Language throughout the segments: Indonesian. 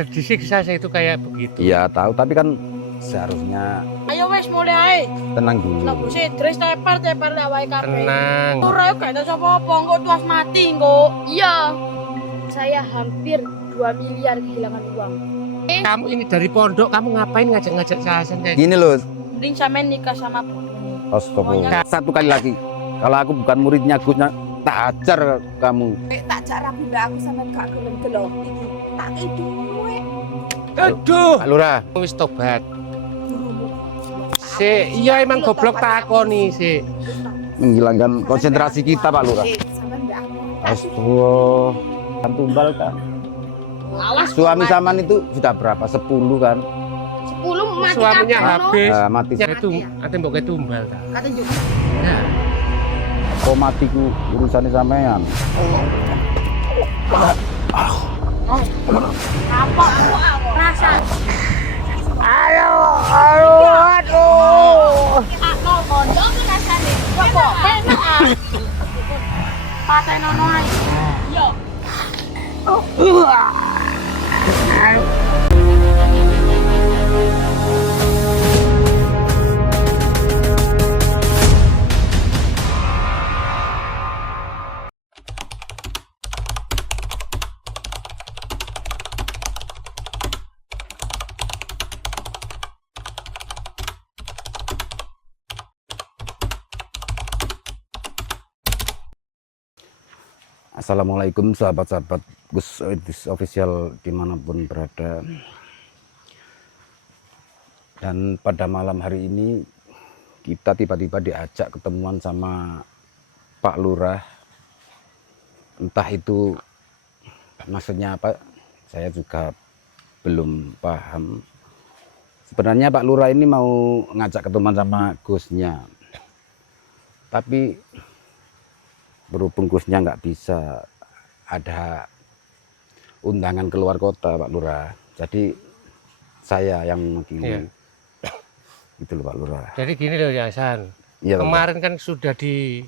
udah disiksa saya itu kayak begitu. Iya tahu, tapi kan seharusnya Ayo wes mulai ae. tenang dulu. Lah bose terus tepar awake kabeh. Tenang. Ora yo gak ada sapa-apa, engko tuas mati engko. Iya, saya hampir 2 miliar kehilangan uang. Kamu ini dari pondok, kamu ngapain ngajak-ngajak saya Hasan kayak Gini loh, Mending sampean nikah sama Budi. astagfirullah. Satu kali lagi, kalau aku bukan muridnya Gusnya, tak ajar kamu. Tak cara bunda aku sampe gak gelem delok iki. Tak itu Aduh, Pak Lurah, wis tobat. Iya emang goblok takoni sih. menghilangkan konsentrasi kita Pak Lurah. sampe mbak Astagfirullah, kan tumbal kan. Awas Suami Saman itu sudah berapa? 10 kan? 10 mati Suaminya kabeh, no. habis. Mati. Ya itu, ate mbok ke tumbal ta. kate juga. Ya. Kok matiku urusannya sampean. Apa rasa? Aduh. Aku kondo ki rasane. Kok enak. Patenono ae. Yo. Assalamualaikum sahabat-sahabat Gus Edis Official dimanapun berada. Dan pada malam hari ini kita tiba-tiba diajak ketemuan sama Pak Lurah. Entah itu maksudnya apa, saya juga belum paham. Sebenarnya Pak Lurah ini mau ngajak ketemuan sama Gusnya, tapi berhubung Gusnya nggak bisa, ada undangan keluar kota Pak Lurah, jadi saya yang mewakili. Iya. Gitu loh Pak Lurah. Jadi gini loh ya Hasan. Iya, Pak Kemarin kan sudah di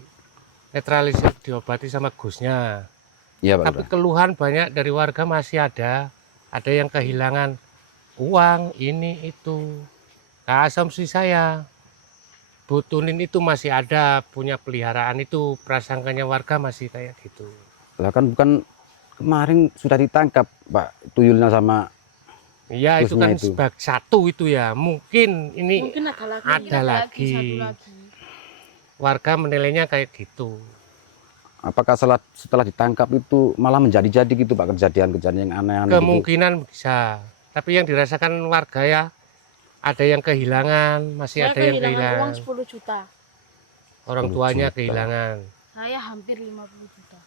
netralisir, diobati sama Gusnya. Lurah. Iya Pak Tapi Lurah. keluhan banyak dari warga masih ada. Ada yang kehilangan uang, ini itu. Nah, asumsi saya, Bu Tunin itu masih ada, punya peliharaan itu, prasangkanya warga masih kayak gitu. Lah kan bukan kemarin sudah ditangkap Pak tuyulnya sama. Iya itu Gusnya kan itu. sebagai satu itu ya. Mungkin ini Mungkin ada lagi. ada lagi. Satu lagi. Warga menilainya kayak gitu. Apakah setelah ditangkap itu malah menjadi-jadi gitu Pak, kejadian-kejadian yang aneh-aneh gitu? Kemungkinan bisa. Tapi yang dirasakan warga ya, ada yang kehilangan, masih Saya ada yang kehilangan kehilangan. uang 10 juta. Orang 10 tuanya juta. kehilangan. Saya hampir 50 juta.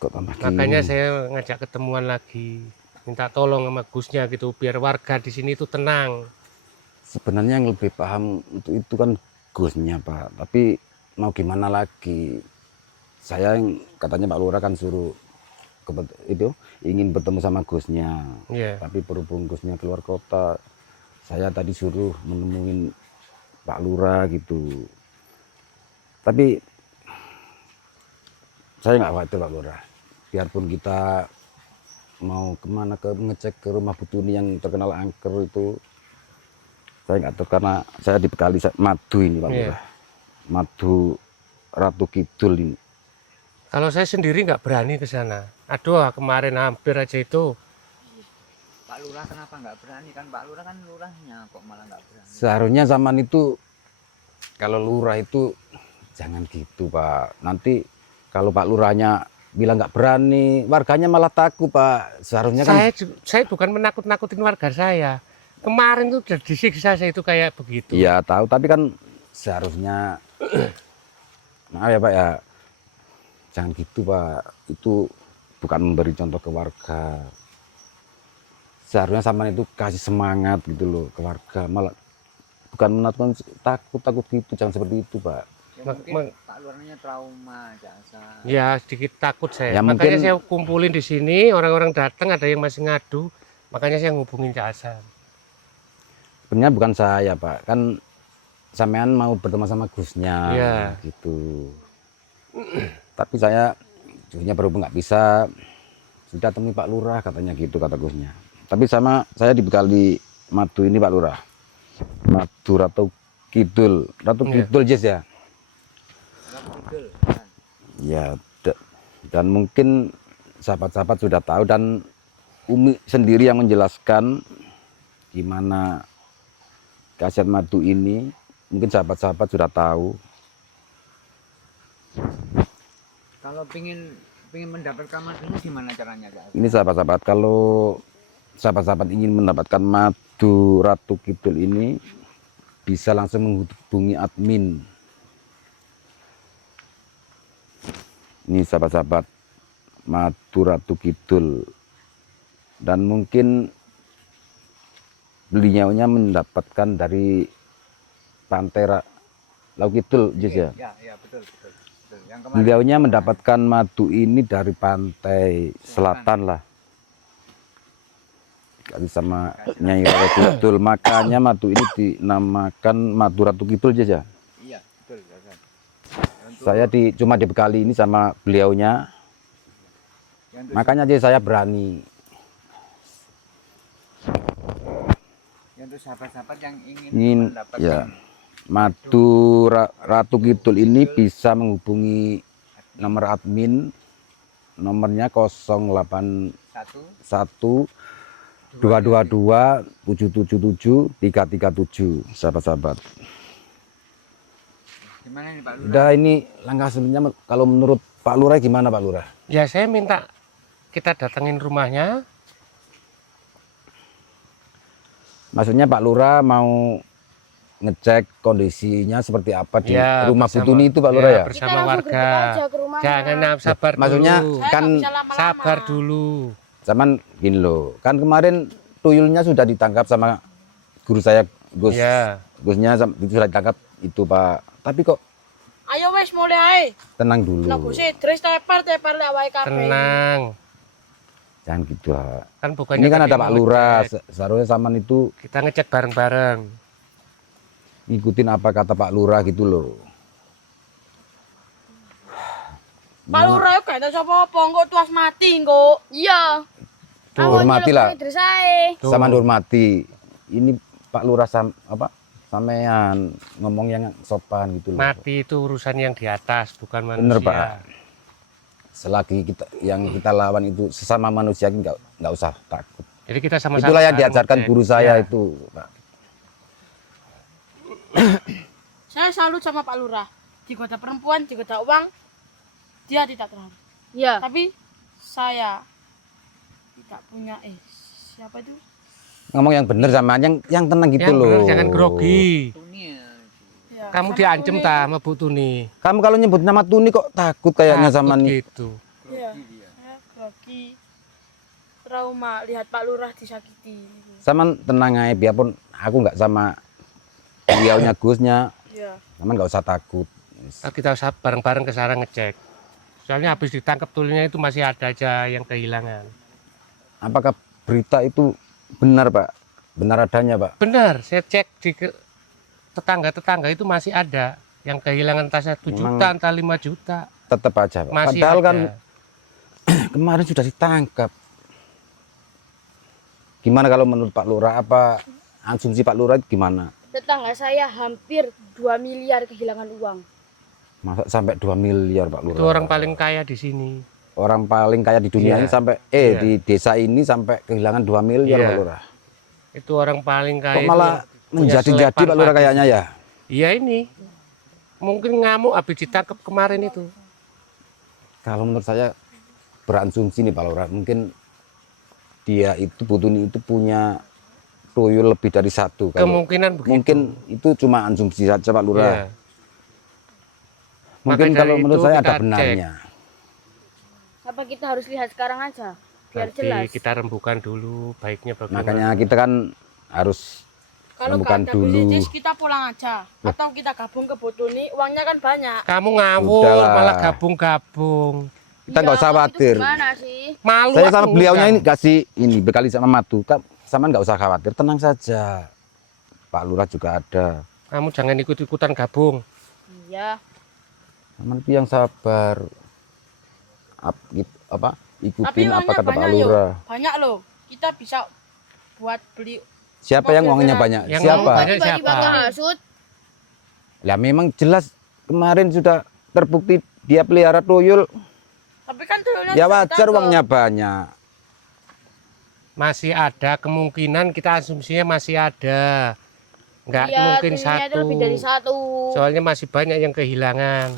Kok tambah gini? Makanya saya ngajak ketemuan lagi, minta tolong sama Gusnya gitu, biar warga di sini itu tenang. Sebenarnya yang lebih paham untuk itu kan Gusnya Pak, tapi mau gimana lagi, saya yang katanya Pak Lurah kan suruh itu ingin bertemu sama Gusnya, Iya. tapi berhubung Gusnya keluar kota, saya tadi suruh menemuin Pak Lurah gitu. Tapi saya nggak khawatir Pak Lurah, biarpun kita mau kemana ngecek ke rumah Bu Tuni yang terkenal angker itu, saya nggak tahu karena saya dibekali madu ini Pak Iya. Lurah, madu Ratu Kidul ini. Kalau saya sendiri nggak berani ke sana. Aduh, kemarin hampir aja itu. Pak Lurah kenapa nggak berani kan? Pak Lurah kan lurahnya kok malah nggak berani. Seharusnya zaman itu kalau lurah itu jangan gitu Pak. Nanti kalau Pak Lurahnya bilang nggak berani, warganya malah takut Pak. Seharusnya kan Saya bukan menakut-nakutin warga saya. Kemarin tuh udah disiksa saya itu kayak begitu. iya tahu, tapi kan seharusnya maaf ya Pak ya, jangan gitu Pak. Itu bukan memberi contoh ke warga. Seharusnya sama itu kasih semangat gitu loh ke warga, malah bukan menakutkan, takut gitu, jangan seperti itu Pak. Ya, Mak- mungkin Pak Lurahnya trauma jasa. Ya sedikit takut saya. Ya, Makanya mungkin- saya kumpulin di sini, orang-orang datang, ada yang masih ngadu. Makanya saya ngubungin Cak Hasan. Sebenarnya bukan saya Pak, kan sampean mau bertemu sama Gusnya Iya. gitu. Tapi saya jujurnya berhubung nggak bisa, Sudah temui Pak Lurah katanya gitu kata Gusnya. Tapi sama saya dibekali madu ini Pak Lurah. Madu Ratu Kidul. Ratu Iya. Kidul Jess ya. Betul. Ya dan mungkin sahabat-sahabat sudah tahu dan Umi sendiri yang menjelaskan gimana khasiat madu ini. Mungkin sahabat-sahabat sudah tahu. Kalau pingin mendapatkan madunya gimana caranya, Kak? Ini sahabat-sahabat, kalau sahabat-sahabat ingin mendapatkan madu Ratu Kidul ini bisa langsung menghubungi admin. Ini sahabat-sahabat, madu Ratu Kidul. Dan mungkin beliaunya mendapatkan dari Pantai Laut Kidul, Jess ya. Ya, betul. Yang kemarin Beliaunya mendapatkan madu ini dari pantai selatan lah. Kali sama Nyai Roro Kidul, makanya madu ini dinamakan madu Ratu Kidul Jess ya. iya, betul, Kak. Untuk Saya cuma dibekali ini sama beliaunya, yang untuk, makanya aja saya berani. sahabat-sahabat yang ingin Ingin mendapatkan ya madu Ratu Kidul ini bisa menghubungi nomor admin, nomornya 081 satu 222 777 337 sahabat-sahabat. gimana nih Pak Lurah? Udah ini langkah selanjutnya kalau menurut Pak Lurah gimana Pak Lurah? Ya saya minta kita datengin rumahnya. Maksudnya Pak Lurah mau ngecek kondisinya seperti apa di Ya, rumah bersama- Putuni itu Pak Lurah ya? Bersama Kita langsung warga. gerbek aja ke rumahnya. Jangan sabar Maksudnya dulu. Saya kan nggak bisa lama-lama. Sabar dulu. zaman gini loh, kan kemarin tuyulnya sudah ditangkap sama guru saya Gus. Ya. Gusnya itu sudah ditangkap itu Pak. Tapi kok Ayo wes mulai ae. tenang dulu. Lah Gus Idris tepar lek awake kabeh. Tenang. Jangan gitu lah. Kan bukannya Ini kan tadi ada Pak mau Lurah, ngecek. seharusnya zaman itu Kita ngecek bareng-bareng. ngikutin apa kata Pak Lurah gitu loh. Pak Lurah yo gak sapa apa, engko tuas mati engko. Iya. Tuh, Awalnya hormatilah. lebih Idris ae. Tuh. Sama hormati. Ini Pak Lurah sampean ngomong yang sopan gitu loh. Mati itu urusan yang di atas, bukan manusia. Bener, Pak. Selagi kita lawan itu sesama manusia nggak usah takut. Jadi kita sama-sama. Itulah yang diajarkan ngecek. guru saya Ya. itu, Pak. Saya salut sama Pak Lurah. Digoda perempuan, digoda uang, dia tidak terharu. Iya. Tapi saya tidak punya siapa itu? Ngomong yang bener sama yang tenang gitu Yang loh. bener, jangan grogi. Dunia. Ya, Kamu sama diancem Tuni. ta sama Bu Tuni. Kamu kalau nyebut nama Tuni kok takut kayaknya sama Takut nih. gitu. Iya. Saya grogi. Trauma lihat Pak Lurah disakiti. Sama tenang aja, biarpun aku nggak sama beliaunya Gusnya, Iya. sama nggak usah takut. Ntar kita usah bareng-bareng ke sana ngecek. Soalnya habis ditangkap tulirnya itu masih ada aja yang kehilangan. Apakah berita itu benar, Pak? Benar adanya, Pak? Benar, saya cek di tetangga-tetangga itu masih ada yang kehilangan entah 1 Memang- juta, entah 5 juta. Tetap aja, Pak. Masih Padahal ada. kan kemarin sudah ditangkap. Gimana kalau menurut Pak Lurah? Apa asumsi Pak Lurah itu gimana? Tetangga saya hampir 2 miliar kehilangan uang. Masa sampai 2 miliar Pak Lurah? Itu orang paling kaya di sini. Orang paling kaya di dunia Iya. ini sampai Iya. di desa ini sampai kehilangan 2 miliar Iya. Pak Lurah. Itu orang paling kaya. Kok itu malah yang punya menjadi-jadi selepan Pak Lurah padi. kayaknya ya? Iya ini. Mungkin ngamuk habis ditangkap kemarin itu. Kalau menurut saya berasumsi nih Pak Lurah, mungkin dia itu Putuni itu punya tuyul lebih dari 1. Kalau Kemungkinan begitu. mungkin itu cuma asumsi saja Pak Lurah. Iya. Mungkin Maka kalau dari menurut itu saya kita ada benarnya. Apa kita harus lihat sekarang aja? Biar Nanti jelas. kita rembukan dulu baiknya bagaimana. Makanya kita kan harus Kalau Temukan gak ada dulu. bisnis kita pulang aja. Atau kita gabung ke Botuni, uangnya kan banyak. Kamu ngawur Udahlah. malah gabung-gabung. kita nggak usah Iya, kalau khawatir. Itu gimana sih? Malu Saya aku sama beliaunya enggak. ini kasih ini bekali sama madu. Sama nggak usah khawatir, tenang saja. Pak Lurah juga ada. Kamu jangan ikut-ikutan gabung. Iya. Sama itu yang sabar. Apa Tapi ikutin apa uangnya kata Pak banyak yo. Lurah. Banyak loh. Kita bisa buat beli. Siapa yang uangnya Mobil banyak? Yang Siapa? uang banyak. Tiba-tiba siapa? kehasut. Ya memang jelas kemarin sudah terbukti dia pelihara tuyul. Tapi kan tuyulnya Ya sudah wajar ditangkap. uangnya banyak. Masih ada kemungkinan, kita asumsinya masih ada. Nggak Iya, mungkin tuyulnya itu satu. lebih dari satu. Soalnya masih banyak yang kehilangan.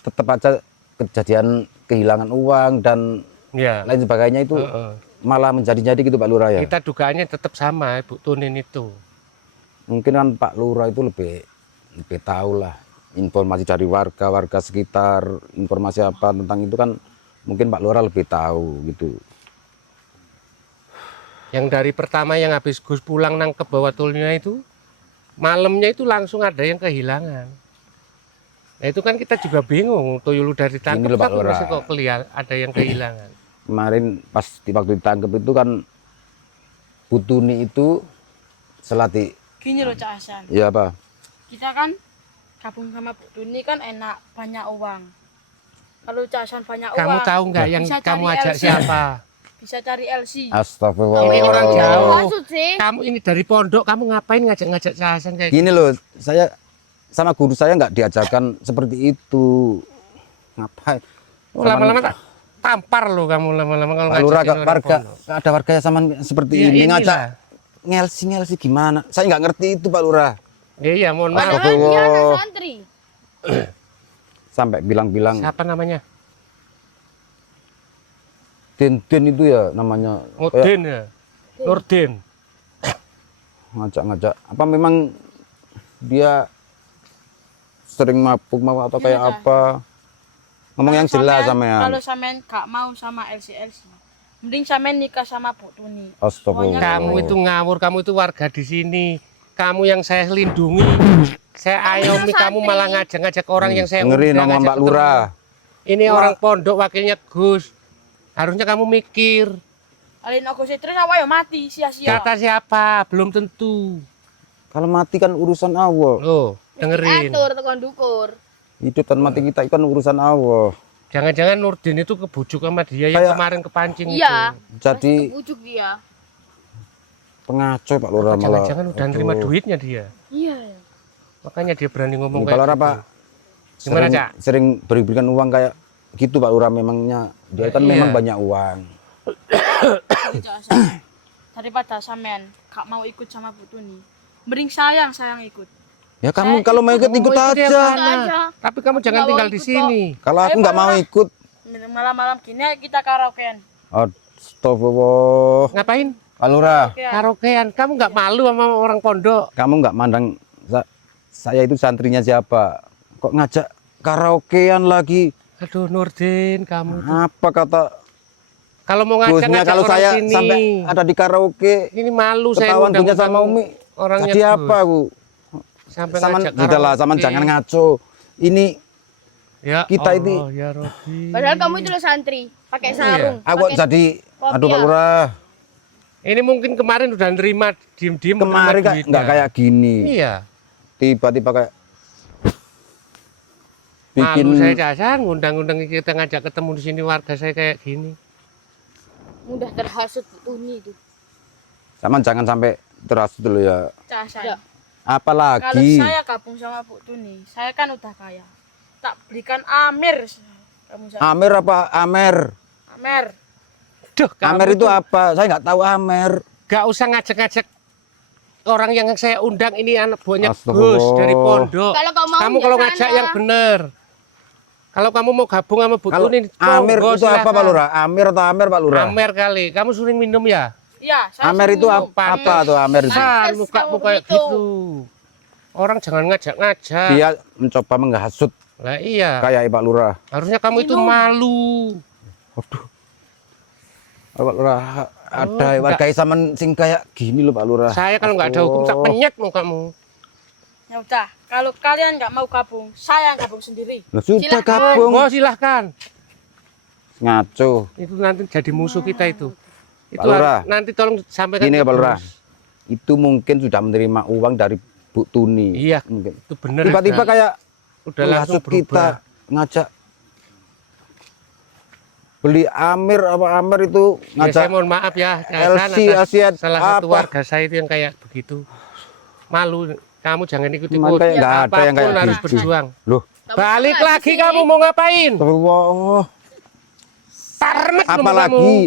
Tetap aja kejadian kehilangan uang dan Ya. lain sebagainya itu Heeh. malah menjadi-jadi gitu Pak Lurah ya. Kita dugaannya tetap sama, Bu Tunin itu. Mungkin kan Pak Lurah itu lebih tahu lah informasi dari warga sekitar, informasi apa tentang itu kan mungkin Pak Lurah lebih tahu gitu. Yang dari pertama yang habis Gus pulang nang ke bawah tulnya itu, malamnya itu langsung ada yang kehilangan. Nah itu kan kita juga bingung, tuyul udah Ini ditangkap loh, Pak tapi Lurah. masih kok ada yang kehilangan. Kemarin pas waktu ditangkap itu kan Bu Tuni itu selatih Gini loh Cak Hasan. ya apa? Kita kan gabung sama Bu Tuni kan enak, banyak uang. Kalau Cak Hasan banyak Kamu uang, tahu nggak yang bisa kamu cari ajak LC. siapa? bisa cari LC. Astagfirullah. Ini orang Kamu jauh. kehasut sih. Kamu ini dari pondok, kamu ngapain ngajak-ngajak Hasan kayak Gini loh, saya sama guru saya nggak diajarkan seperti itu. Ngapain? lama-lama tak tampar lo kamu lama-lama kalau Pak Lurah ngajakin orang warga pondok. ada warganya sama seperti Iya, ini inilah. ngajak ngelsi gimana? Saya nggak ngerti itu Pak Lurah. Iya, mohon maaf. Padahal dia anak santri. Sampai bilang-bilang Siapa namanya? Den itu ya namanya. Kayak Nurdin ya. Nurdin. ngajak-ngajak. Apa memang dia sering mabuk atau Iya, kayak Cak. apa? Ngomong yang jelas sampean. Kalau sampean gak mau sama LC, mending sampean nikah sama Bu Tuni. Astagfirullah. Kamu itu ngawur, kamu itu warga di sini. Kamu yang saya lindungi. Saya ayomi, kamu malah ngajak-ngajak orang yang saya ngeri undang, nama ngajak Mbak Lurah. ketemu. Ini orang pondok wakilnya Gus. Harusnya kamu mikir. Alin aku terus awak ya mati sia-sia. Kata siapa? Belum tentu. Kalau mati kan urusan Allah. Loh, dengerin. Atur tekan dukur. Hidup dan mati kita itu kan urusan Allah. Jangan-jangan Nurdin itu kebujuk sama dia yang Kayak- kemarin kepancing Iya. itu. Jadi Bujuk dia. pengacoy Pak Lurah malah. Jangan-jangan udah nerima Aduh. duitnya dia. Iya. Makanya dia berani ngomong Ini kayak Pak Lurah gitu. Pak Gimana, sering, Cak? sering berikan uang kayak gitu Pak Lurah memangnya. Dia kan Iya. memang banyak uang. Jadi, Cak Hasan, daripada sampean gak mau ikut sama Bu Tuni, mending sayang ikut. Ya kamu Saya kalau mau ikut Kamu ikut ikut ya, aja. Pak. Ikut aja. Tapi kamu jangan Nggak mau tinggal di ikut sini. Kalau aku Ayo, nggak Pak mau Lurah. ikut, Malam-malam gini ayo kita karaokean. astagfirullah. Ngapain? Pak Lurah, Karaokean. Karaokean. Kamu nggak malu sama orang pondok? kamu nggak mandang saya itu santrinya siapa? Kok ngajak karaokean lagi? Aduh Nurdin, kamu tuh. Apa kata Kalau mau bosnya ngajak-ngajak kalau orang saya sini, sampai ada di karaoke ini malu saya ketahuan punya undang-undang sama Umi. orangnya Jadi Gus. apa aku? Sampai Sama ngajak udahlah, sama karaoke. jangan ngaco. Ini Ya kita Allah, ini- ya Rabbi. Padahal kamu itu loh santri, pakai sarung. aku pakai jadi kopiah. aduh Pak Lurah. Ini mungkin kemarin udah nerima diem-diem Kemarin nerima nggak duitnya. kayak gini. Iya. Tiba-tiba kayak bikin Malu saya Hasan, ngundang-undang kita ngajak ketemu di sini warga saya kayak gini. mudah terhasut Bu Tuni itu. sama jangan sampai terhasut dulu ya. Cak Hasan, Ya. kalau Apalagi saya gabung sama Bu Tuni, saya kan udah kaya. Tak berikan Amir. Kamu saya. Amer apa Amer? Amer. Duh, kamu Amer itu tuh apa? Saya nggak tahu Amer. gak usah ngajak-ngajak orang yang saya undang ini anak buahnya Astagfirullah. Gus dari pondok. Kalau kamu mau Kamu ya kalau sana. ngajak yang bener. Kalau kamu mau gabung sama Bu Kalau Tunin, Amer monggo, itu apa silakan. Pak Lurah? Amer atau Amer Pak Lurah? Amer kali. Kamu sering minum ya? Iya, saya Amer itu sering minum. apa tuh Amer itu? San, Pantes muka-muka kamu kayak begitu. gitu. Orang jangan ngajak-ngajak. Dia mencoba menghasut Lah iya. kayak Pak Lurah. Harusnya kamu itu malu. Pak Lurah ada enggak. warga sama sing kayak gini loh Pak Lurah. Saya kalau nggak ada hukum tak penyet mau kamu. Ya udah, kalau kalian nggak mau gabung, saya yang gabung sendiri. Nah, sudah Silakan. gabung. Oh silahkan. Ngaco. Itu nanti jadi musuh kita itu. Itu Pak Lurah. nanti tolong sampaikan. Gini ke Pak Lurah. Gus. Itu mungkin sudah menerima uang dari Bu Tuni. Iya. Mungkin. Itu bener. Tiba-tiba ada. kayak udah langsung menghasut kita berubah. ngajak. beli Amir apa Amir itu Ya, ngajak saya mohon maaf ya, Hasan, LC atas Asiat salah satu apa? warga saya itu yang kayak begitu. Malu, kamu jangan Cuman ikut-ikut. kayak nggak ada yang Apapun kayak harus gitu. berjuang. Loh, Balik Kamu lagi sih. kamu mau ngapain? Allah, Tarmet lu apalagi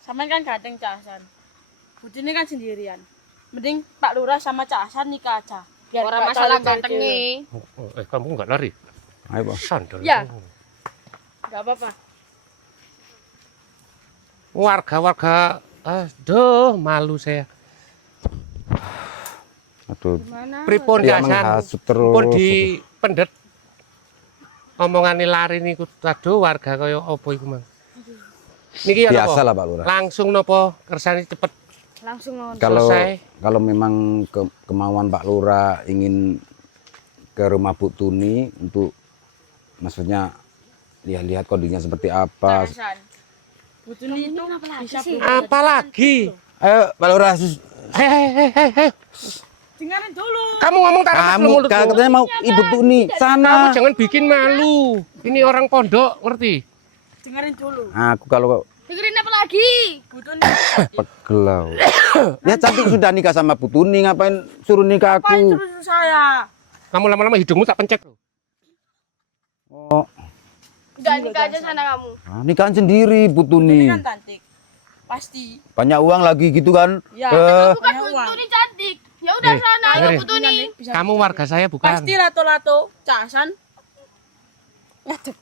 Sampean kan ganteng Cak Hasan. Butuni kan sendirian. Mending Pak Lurah sama Cak Hasan nikah aja. Biar Orang nggak masalah saling ganteng cewek. nih. Kamu nggak lari? ayo Bang. Sandal. Ya. Gak apa-apa. Warga-warga, aduh malu saya. Aduh, Gimana? Pripun dia Hasan? menghasut terus. Pun di pendet omongane lari niku, aduh warga kaya apa iku, Mang? Niki ya Biasa napa? lah Pak Lurah. Langsung nopo kersane cepet Langsung nonton. Kalau selesai. kalau memang kemauan Pak Lurah ingin ke rumah Bu Tuni untuk maksudnya lihat-lihat kondisinya seperti Cak apa. Hasan. Butuni itu bisa sih? berubah jadi Apalagi? Ayo Pak Lurah, Hei. dengarin dulu. Kamu ngomong taruh kamu mulutmu. katanya mau Ibu Tuni Kamu sana. jangan bikin malu. Ini orang pondok, ngerti? Dengarin dulu. Aku kalau Dengerin apa lagi? Butuni pegelau. Ya cantik sudah nikah sama Bu Tuni, ngapain suruh nikah ngapain aku? terus saya? Kamu lama-lama hidungmu tak pencet. Oh, Udah nikah aja sana kamu. nikahan sendiri Bu Butuni Tuni. kan cantik. Pasti. Banyak uang lagi gitu kan? Ya. Bukan Banyak Bu uang. Tuni cantik. Ya udah Eh, sana ayo dengerin. Bu Tuni. Bisa Kamu bicara. warga saya bukan. Pasti lato-lato Cak Hasan. Ngadep.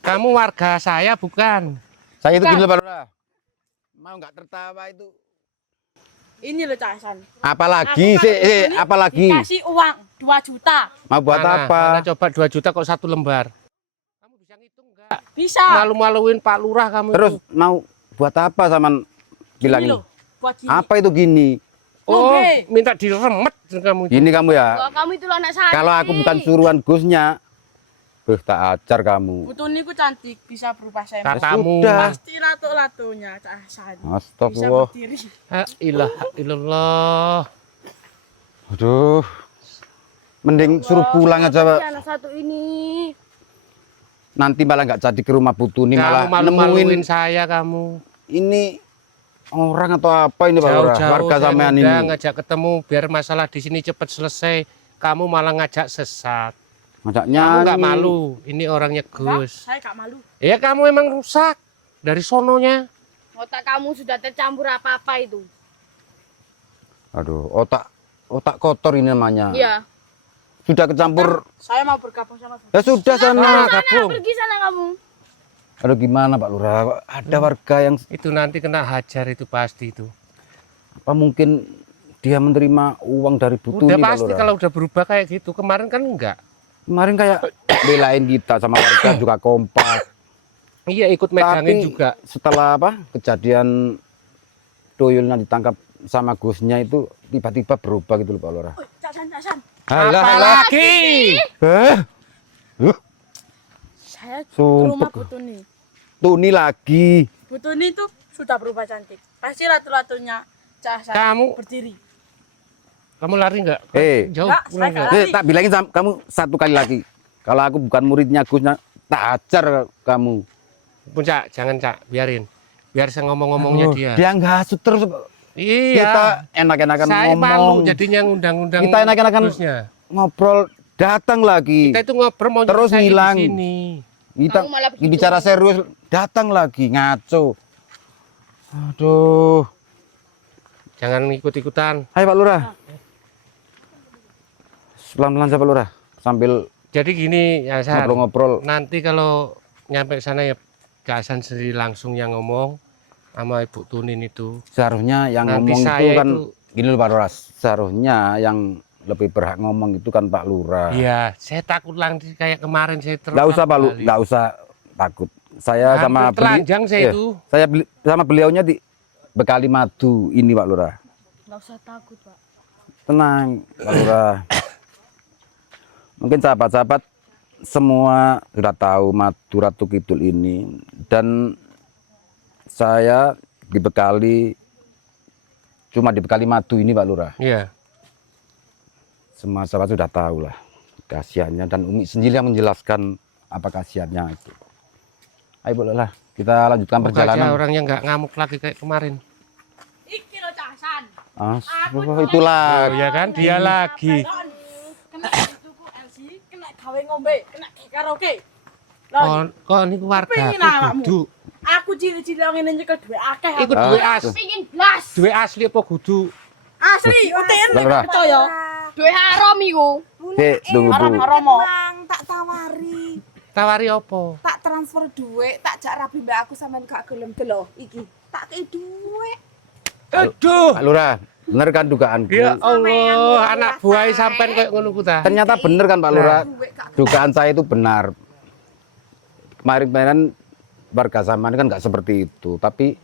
Kamu warga saya bukan. Saya itu Bukan. gini loh Pak Lurah. Mau nggak tertawa itu. Ini loh Cak Hasan. Apalagi Aku sih, kalau Butuni apalagi Dikasih uang 2 juta. mau buat Mana? apa? Mana coba 2 juta kok 1 lembar. Kamu bisa ngitung enggak? Bisa. Malu-maluin Pak Lurah kamu. Terus itu. mau buat apa sama Gini bilangin? loh. Buat gini. Apa itu gini? Oh, Oke. minta diremet kamu. Gini kamu ya. Wah, kamu itu loh anak saya. Kalau aku bukan suruhan Gusnya, tak ajar kamu. Butuni ku cantik. Bisa berubah saya. Katamu. Sudah. Pasti lato-latonya Cak Hasan. Bisa Astagfirullah. berdiri. La ilaha illallah. Aduh. Mending suruh pulang aja, Pak. Si anak satu ini. Nanti malah nggak jadi ke rumah Bu Tuni, malah Kamu malu-maluin nemuin saya kamu. ini orang atau apa ini Pak Lurah? Jauh-jauh Warga saya sampean ini. udah ngajak ketemu biar masalah di sini cepat selesai. Kamu malah ngajak sesat. Ngajak Kamu nggak nyanyi. malu. Ini orangnya Enggak, Gus. saya gak malu. Ya kamu emang rusak dari sononya. Otak kamu sudah tercampur apa-apa itu. Aduh, otak kotor ini namanya. Iya. Sudah kecampur. Saya mau bergabung sama Butuni. Ya sudah sana. Mana Sana gabung? pergi sana kamu. Aduh gimana Pak Lurah? Kok ada warga yang Itu nanti kena hajar itu pasti itu. apa mungkin dia menerima uang dari Bu Tuni Udah Pak pasti Lurah? kalau udah berubah kayak gitu. Kemarin kan enggak. Kemarin kayak belain kita sama warga juga kompak. Iya ikut megangin Tapi juga. setelah apa kejadian tuyulnya ditangkap sama Gusnya itu tiba-tiba berubah gitu loh Pak Lurah. Oh, Cak Hasan, Cak Hasan. Apalagi? Saya ke Sumpah. rumah Butuni. Tuni lagi. Butuni itu sudah berubah cantik. Pasti lato-latonya Cak Hasan Kamu berdiri. kamu lari enggak? Jauh Enggak, pulang saya enggak? Lari. Tak bilangin kamu satu kali lagi. Kalau aku bukan muridnya Gusnya, tak ajar kamu. Puncak, jangan Cak, biarin. Biar saya ngomong-ngomongnya dia. Dia nggak terus. Iya. Kita enak-enakan Saya malu ngomong. jadinya ngundang-undang. Kita enak-enakan Gusnya. ngobrol, datang lagi. Kita itu ngobrol mau Terus nyelesain di hilang. sini. Kita Kamu malah begitu. bicara serius, datang lagi ngaco. Aduh. Jangan ikut-ikutan. Hai Pak Lurah. Pelan-pelan saja Pak Lurah. Sambil Jadi gini ya San. ngobrol-ngobrol. Nanti kalau nyampe sana ya Kak Hasan sendiri langsung yang ngomong sama Ibu Tunin itu. Seharusnya yang Nanti ngomong itu saya kan itu gini loh Pak Lurah. Seharusnya yang lebih berhak ngomong itu kan Pak Lurah. iya, saya takut langsung kayak kemarin saya Nggak usah Pak Lurah, nggak usah takut. Saya sama telanjang saya iya, itu. saya sama beliaunya bekali madu ini Pak Lurah. Nggak usah takut, Pak. Tenang Pak Lurah. Mungkin sahabat-sahabat semua sudah tahu madu Ratu Kidul ini, dan saya cuma dibekali madu ini Pak Lurah. Iya. Semua sahabat sudah tahu lah khasiatnya, dan Umi sendiri yang menjelaskan apa khasiatnya itu. Ayo bolehlah kita lanjutkan Semoga aja perjalanan. orangnya nggak ngamuk lagi kayak kemarin. Iki lo Casan. Itulah. Oh ya kan dia lagi. Kena tuku LC, kena gawe ngombe, kena karaoke. Kok ini warga Pengen awakmu. kudu. Aku cilik-cilik ngene nyekel duwe akeh. Iku duwe Pingin blas. duwe asli apa kudu? Asli, UTN Lah, Lurah. percaya. Duwe haram iku. Dek, tunggu Bu. Haram-haram. Mang tak tawari. Tawari apa? Tak transfer duit, tak jak rabi mbak aku sampean gak gelem delok iki. Tak kei duit. Aduh. Pak Lurah, bener kan dugaanku? Ya Allah, anak buah sampean kayak ngono ku ta. Ternyata bener kan Pak Lurah? Duit gak Dugaan saya itu benar. Kemarin-kemarin warga Saman kan nggak seperti itu. Tapi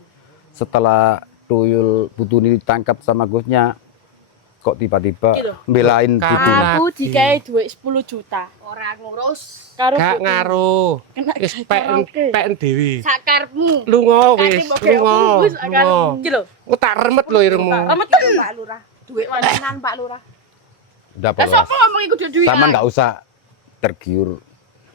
setelah Tuyul Butuni ditangkap sama Gusnya, kok tiba-tiba Gitu. belain Kak. Butuni. Aku Lagi. dikai duit 10 juta. Ora ngurus. Karo Gak Butuni. ngaruh. Kena Wis karaoke. peken dhewe. Sakarmu. Lunga wis, lunga. Wis akan iki lho. Aku tak remet lho irungmu. Ameten. Mbak Lurah. Duit walenan Pak Lurah. Udah Lah polos. sapa ngomong iku duwe Saman nggak usah tergiur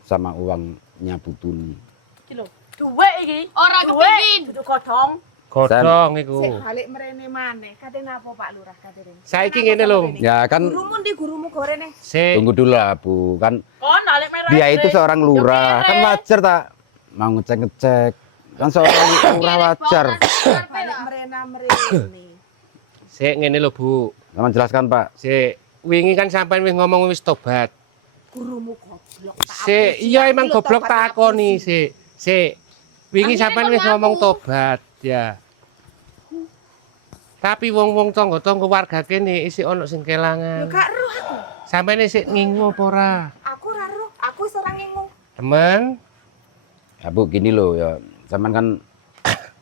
sama uangnya Butuni. Iki lho. Duit iki. Ora kepengin. Dudu godhong. Godhong iku. Sik balik merene maneh. Katen apa Pak Lurah katen? Saiki ngene lho. Ya kan Gurumu ndi gurumu gorene? Sik. tunggu dulu lah Bu. Kan Kon balik merah. dia itu seorang lurah. Kan wajar tak mau ngecek-ngecek. Kan seorang lurah wajar. Balik merena merene. Sik ngene lho Bu. Sama jelaskan Pak. Sik wingi kan sampean wis ngomong wis tobat. Gurumu goblok. tak Sik, apusi. iya emang Aku lho goblok tobat tak akoni sik. Sik. Wingi Akhirnya sampean kon wis ngomong ngaku. tobat, ya. Tapi wong-wong tangga-tangga warga kene isih ana sing Yo kelangan. gak roh aku. Sampeyan isih ngingu apa ora? Aku ora roh. Aku wis ora ngingung. Temen, Ya Bu gini loh ya. Saman kan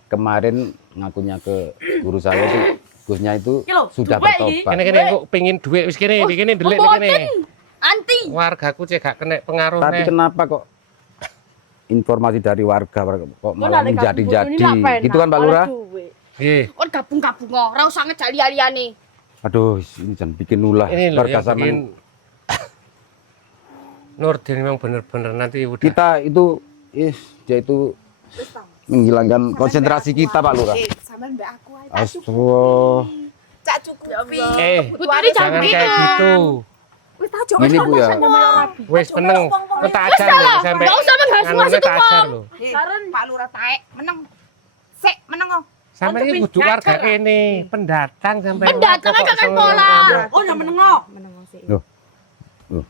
kemarin ngakunya ke guru saya itu Gusnya itu Iki lho, sudah duit iki. bertobat. kene-kene kok pengin dhuwit wis kene, kene ndelik nek kene. Anti. Wargaku cek gak kena pengaruh Tapi neh. kenapa kok informasi dari warga kok malah Kon nek menjadi-jadi? Butuni lah Gitu kan Pak penak, Lurah? oleh duit. Nggih. Kon gabung-gabung ora usah ngejak liya-liyane. Aduh, ini jangan bikin ulah Ini loh warga yang Saman. bikin Nurdin memang bener-bener nanti udah. Kita itu dia itu Wis ta. menghilangkan konsentrasi kita Pak Lurah. Sampean mbak aku ae tak Astagfirullah. cak cukupi. Putri Jangan jangan kayak gitu. gitu. Wis tak jok. Gini Bu ya. Wis meneng. Kok tak ajar lho sampai. Enggak usah menghasut Anune tak ajar lho. Saran Pak Lurah taek meneng. Sik meneng kok. Sampai ini kudu warga kene, pendatang sampai. Pendatang warga kok akan selalu pola. ngomong. Oh, ya menengok. Meneng sik.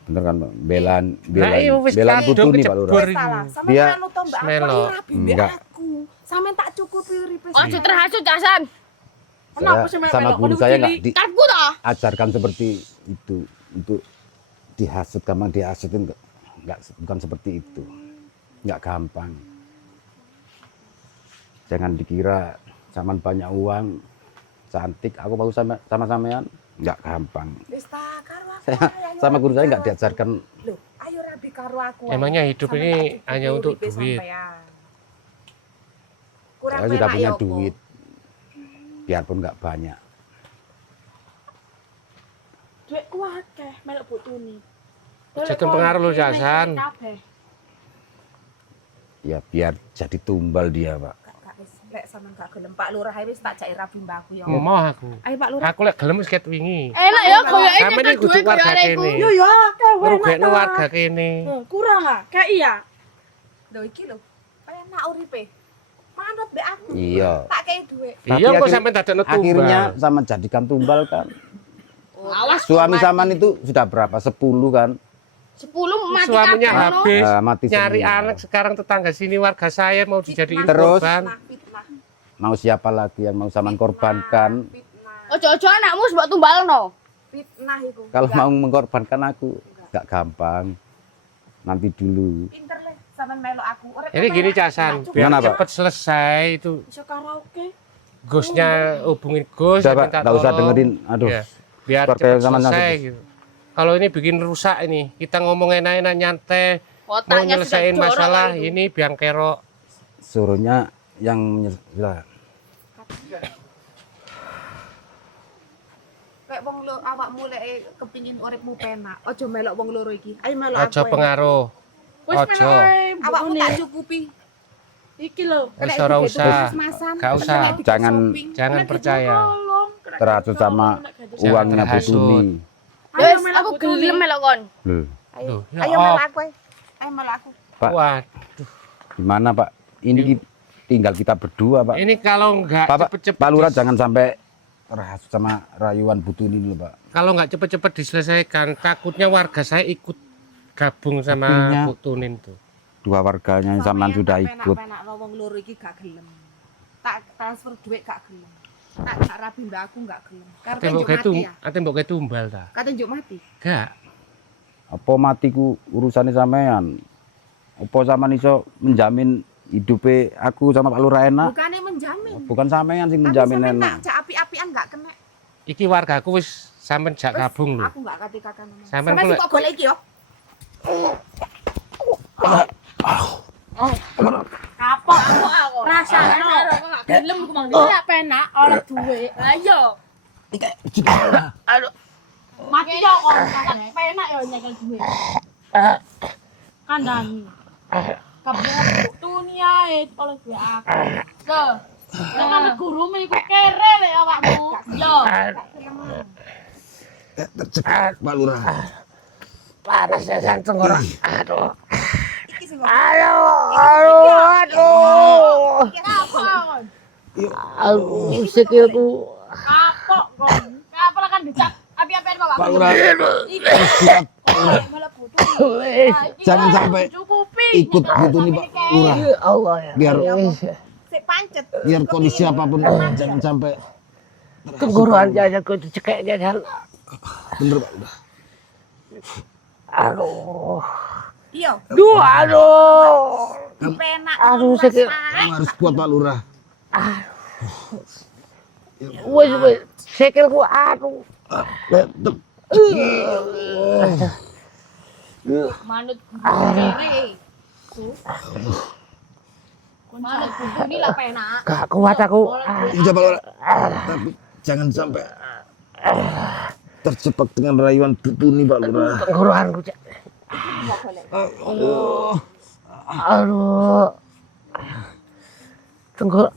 Bener kan Pak? Belan Nah, iya wis belan kadung Butuni Pak Lurah. kecebur. Wis salah. Sampean Dia anu to mbak aku smelo. ora rabi mbak Enggak. aku. Sampean tak cukupi uripe. Ojo terhasut Casan. Kenapa Saya sih sama melok? guru Kon saya cilik. nggak Karku ta. diajarkan seperti itu untuk dihasut, gampang dihasutin nggak bukan seperti itu, nggak gampang. Jangan dikira Saman banyak uang, cantik, aku mau sama sampean, nggak gampang. Wis ta karo aku. Saya sama guru saya nggak diajarkan. Loh, ayo rabi karo aku. Emangnya hidup Sampean ini tak cukupi hanya untuk uripe duit. sampean. Kurang Saya sudah penak punya ya apa? duit, biarpun nggak banyak. Duitku akeh melok Butuni. Aja pengaruh lho, Casan. Ya biar jadi tumbal dia Pak. Gak wis lek sampean gak gelem Pak Lurah ae wis tak jake rabi mbakku ya. Mau aku. Ayo Pak Lurah. Aku lek gelem wis ket wingi. Enak ya koyoke Sampe nyekel ini kudu duit warga koyoke iku. kene. Yo ya akeh wae. Ngrugekno warga kene. Kurang ah, kayak iya. Lho iki lho. Penak uripe. Manut mbek aku. Iya. Tak kei duit. Tapi Iya kok akhir- sampe dadekno tumbal. Akhirnya sama jadikan tumbal kan. Awas Suami Saman itu sudah berapa? 10 kan? 10 mati Suaminya kabeh, no. habis. Mati Nyari semua. anak sekarang tetangga sini warga saya mau dijadiin Terus? korban. Fitnah. Mau siapa lagi yang mau Saman korbankan? Fitnah. Ojo-ojo anakmu sebab tumbalno. Fitnah iku. Kalau Enggak. mau mengkorbankan aku, nggak gampang. Nanti dulu. Pinter le sampean melok aku. Urip Ini gini penak. Casan, biar Gimana, Pak? cepet selesai itu Bisa karaoke. Gusnya hubungin Gus, Udah ya Pak, minta nggak usah tolong. dengerin. Aduh, Ya, biar keluarga cepet Saman selesai nanti. gitu. Kalau ini bikin rusak ini, kita ngomong enak-enak nyantai, mau Otaknya nyelesain sudah jorok masalah itu. ini biang kerok. suruhnya yang menyerah. Kayak wong lo awakmu lek kepingin uripmu penak. Aja melok wong loro iki. Ayo melok Ojo aku. pengaruh. Wis Ojo. melok wae Awakmu Butuni. tak cukupi. Iki lho. Wis ora usah. Gak usah. Jangan percaya. Terhasut sama uangnya Bu terhasut. Tuni. Wes, aku gelem melok kon. Loh, Loh, ya Ayo apa? melok aku. Ayo melok aku. Pak. Waduh, gimana Pak? Ini tinggal kita berdua Pak. ini kalau nggak Pak, cepet-cepet Pak Lurah jangan sampai terhasut sama rayuan Bu Tuni dulu Pak. kalau nggak cepet-cepet diselesaikan, takutnya warga saya ikut gabung sama Sepinya. Bu Tunin tuh. Dua warganya sampean sudah ikut. Penak wong loro iki gak gelem. Tak transfer duit gak gelem. Tak gak rabi mbak aku gak gelem. Karena Ate mbok njuk gawe mati ya. ate mbok gawe tumbal ta? Kata njuk mati. Gak. Apa matiku urusannya sampean? Apa sampean iso menjamin hidupnya aku sama Pak Lurah enak? Bukannya menjamin. Bukan sampean sing Tapi menjamin sampean enak. tak cak api-apian gak kena. Iki wargaku wis sampean jak Wes, gabung lho. Aku gak kate kakak ngomong. Sampean Sampean golek- sing kok golek iki yo. Kapok aku. Rasane kok gak gelem ku mang dhewe penak oleh duwe. Ayo. Aduh. Mati yo kok penak yo nyekel duwe. Kandhani. Kabeh Tuni ae oleh duwe aku. Loh. Nek kan gurumu iku kere le awakmu. Yo. Tercekat Pak Lurah. Panasnya san tenggorok. Aduh. Iki sing kok. Aduh. Kapok. Aduh, sikilku. Kapok kon. Kapok kan dicap api-apian kok. Pak Lurah. Iki malah butuh. Jangan sampai ikut Bu Tuni Pak Lurah. Allah ya. Biar Sik pancet. biar kondisi apapun jangan sampai Tenggorokan jajan ku cekek jajan. bener Pak Lurah. Aduh. Iya. Duh, aduh. Penak. Aduh, sakit. Kamu harus kuat Pak Lurah. Wes, sikilku aduh. Tetep. Manut guru Manut guru ini lah penak. Gak kuat aku. Udah Pak Lurah. Tapi jangan sampai terjebak dengan rayuan Bu Tuni Pak Lurah. Tenggorokanku cek. Aduh. Aduh. Tenggor.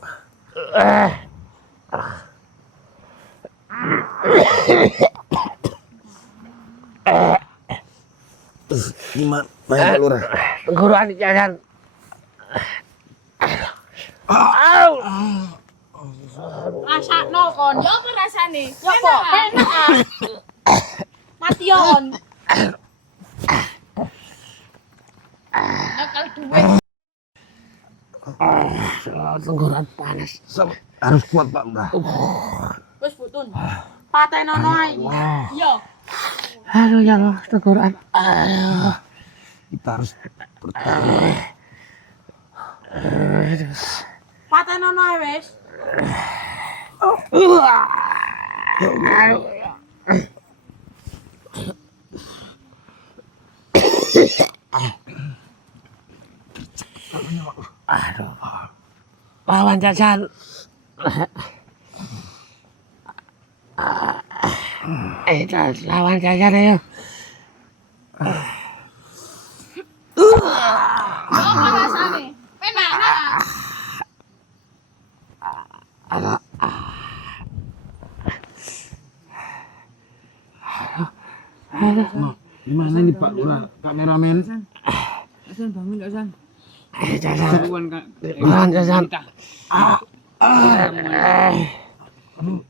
Gimana Pak Lurah? Tenggorokan jajan. Aduh. Rasakno kon. Yo apa rasane? Yo kok penak. Mati yo kon. Nakal duwe. Tenggorokan panas. Harus kuat Pak Lurah. Wis butun. Patenono ae. Yo. Aduh ya Allah, tenggorokan. Aduh. Kita harus bertahan. Patenono ae wis. Aduh. Lawan jajan. Lawan jajan ayo. Yo apa rasane? Penak nak. Gimana nih Pak Lurah? Kameramen. Hasan bangun Hasan. Jajan. Keruan kan. Lawan jajan.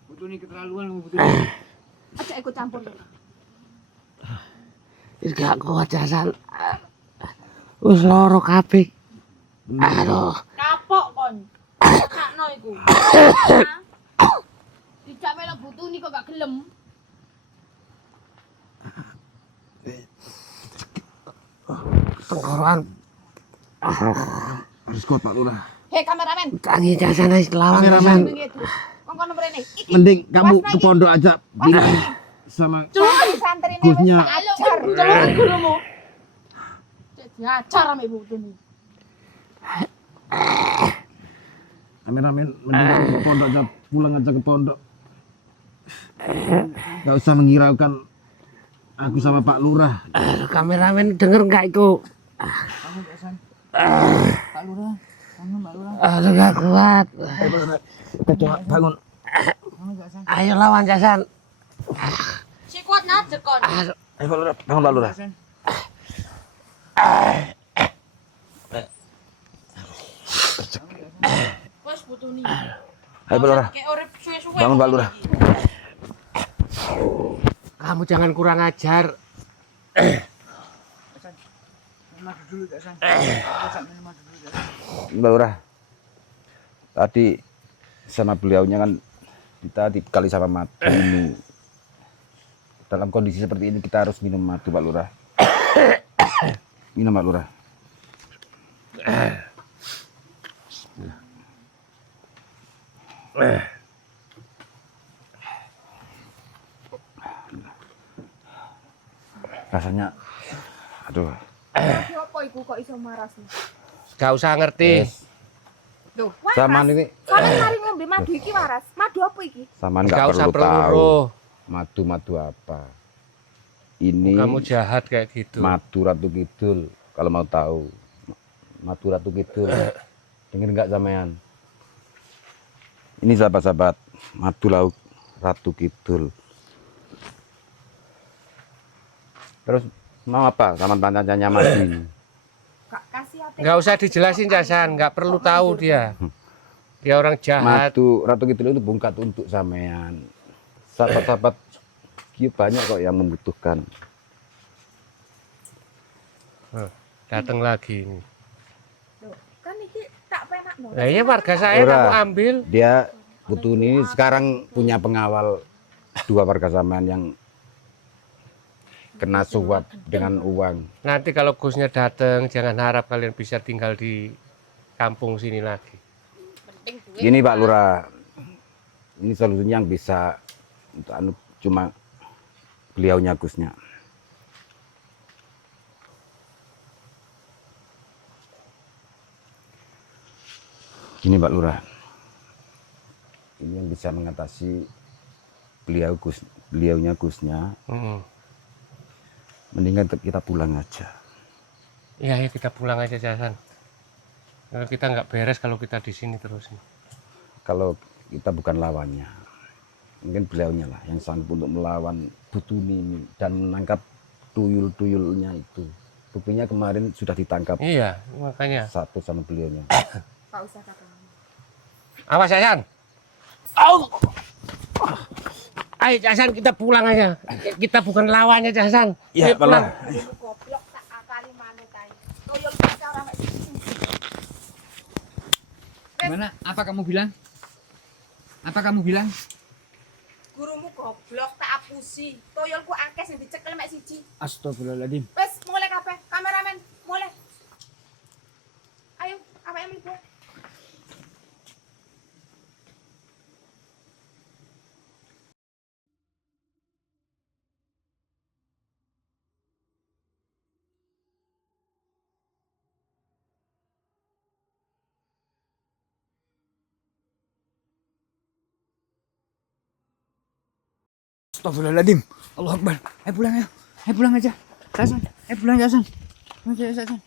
Butuh nih keterlaluan kamu butuh. Aja ikut campur. Gak kuat jajan. Wis loro kabeh. Aduh. Kapok kon. Sakno iku. Dijak melok butuni kok gak gelem. Tenggorokan. Harus kuat Pak Lurah. Hei kameramen. Tangi jajan aja lawan Kameramen. jajan. Kok kono mrene. Iki. Mending kamu ke pondok aja bilang sama Santrine Gusnya. Ayo celuk gurumu. Cek diajar ame butuni. kameramen mending kamu ke pondok aja pulang aja ke pondok. Gak usah menghiraukan aku sama Pak Lurah. Aduh, kameramen denger nggak itu? Kamu Hasan. Pak Lurah. Kamu Pak Lurah. Aduh gak kuat. Kita coba bangun. Ayo lawan Jasan. Si kuat najer kon. Ayo Pak Lurah, bangun Pak Lurah. Wes butuh nih. Ayo Pak Lurah, Kayak urip suwe-suwe. bangun Pak Lurah. Kamu jangan kurang ajar. Madu dulu Jasan. Jasan minum madu dulu Jasan. Mbak Lurah, tadi sama beliaunya kan kita dibekali sama madu ini. Dalam kondisi seperti ini kita harus minum madu Pak Lurah. Minum Pak Lurah. Rasanya, aduh. Ya apa iku kok iso maras nih? Gak usah ngerti. Loh, Samaan waras. ini, Sampe mari ngombe madu iki waras. Madu apa iki? samaan Gak nggak usah perlu tahu perlu. madu apa. Ini Kamu jahat kayak gitu. madu Ratu Kidul. Kalau mau tahu, madu Ratu Kidul. Dengar nggak sampean? Ini sahabat-sahabat, madu laut Ratu Kidul. Terus mau apa sama tanya madu ini? Gak kasih hati. Gak usah dijelasin Jasan, gak perlu tahu dia. Dia orang jahat. Madu Ratu Kidul itu bungkat untuk sampean. Sahabat-sahabat, banyak kok yang membutuhkan. Datang lagi ini. Loh, kan iki tak penak no. Nah iya warga saya Ora. kamu ambil. Dia butuh ini sekarang punya pengawal 2 warga sampean yang kena suap dengan uang. Nanti kalau Gusnya datang, jangan harap kalian bisa tinggal di kampung sini lagi. Penting duit. Gini Pak Lurah, ini solusinya yang bisa untuk cuma beliaunya Gusnya. Gini Pak Lurah, ini yang bisa mengatasi beliaunya Gusnya. Mendingan kita pulang aja. Iya ya kita pulang aja Jasan. Kalau kita nggak beres kalau kita di sini terus. Kalau kita bukan lawannya, mungkin beliaunya lah yang sanggup untuk melawan Butuni ini dan menangkap tuyul-tuyulnya itu. Buktinya kemarin sudah ditangkap Iya makanya. satu sama beliaunya. Gak usah katanya. Awas Jasan. Oh. Ayo Jasan kita pulang aja. Kita bukan lawannya Jasan. Iya, Ayo, pulang. Goblok tak akali manut ae. Toyol bisa ora mek siji. Gimana? Apa kamu bilang? Apa kamu bilang? Gurumu goblok tak apusi. Toyolku akeh sing dicekel mek siji. Astagfirullahaladzim. Wes mulai kabeh. Kameramen, mulai. Ayo, apa yang mlebu? Astagfirullahaladzim. Allah Akbar. Ayo pulang ya. Ayo pulang aja. Jasan. Ayo pulang Jasan. Ayo Jasan.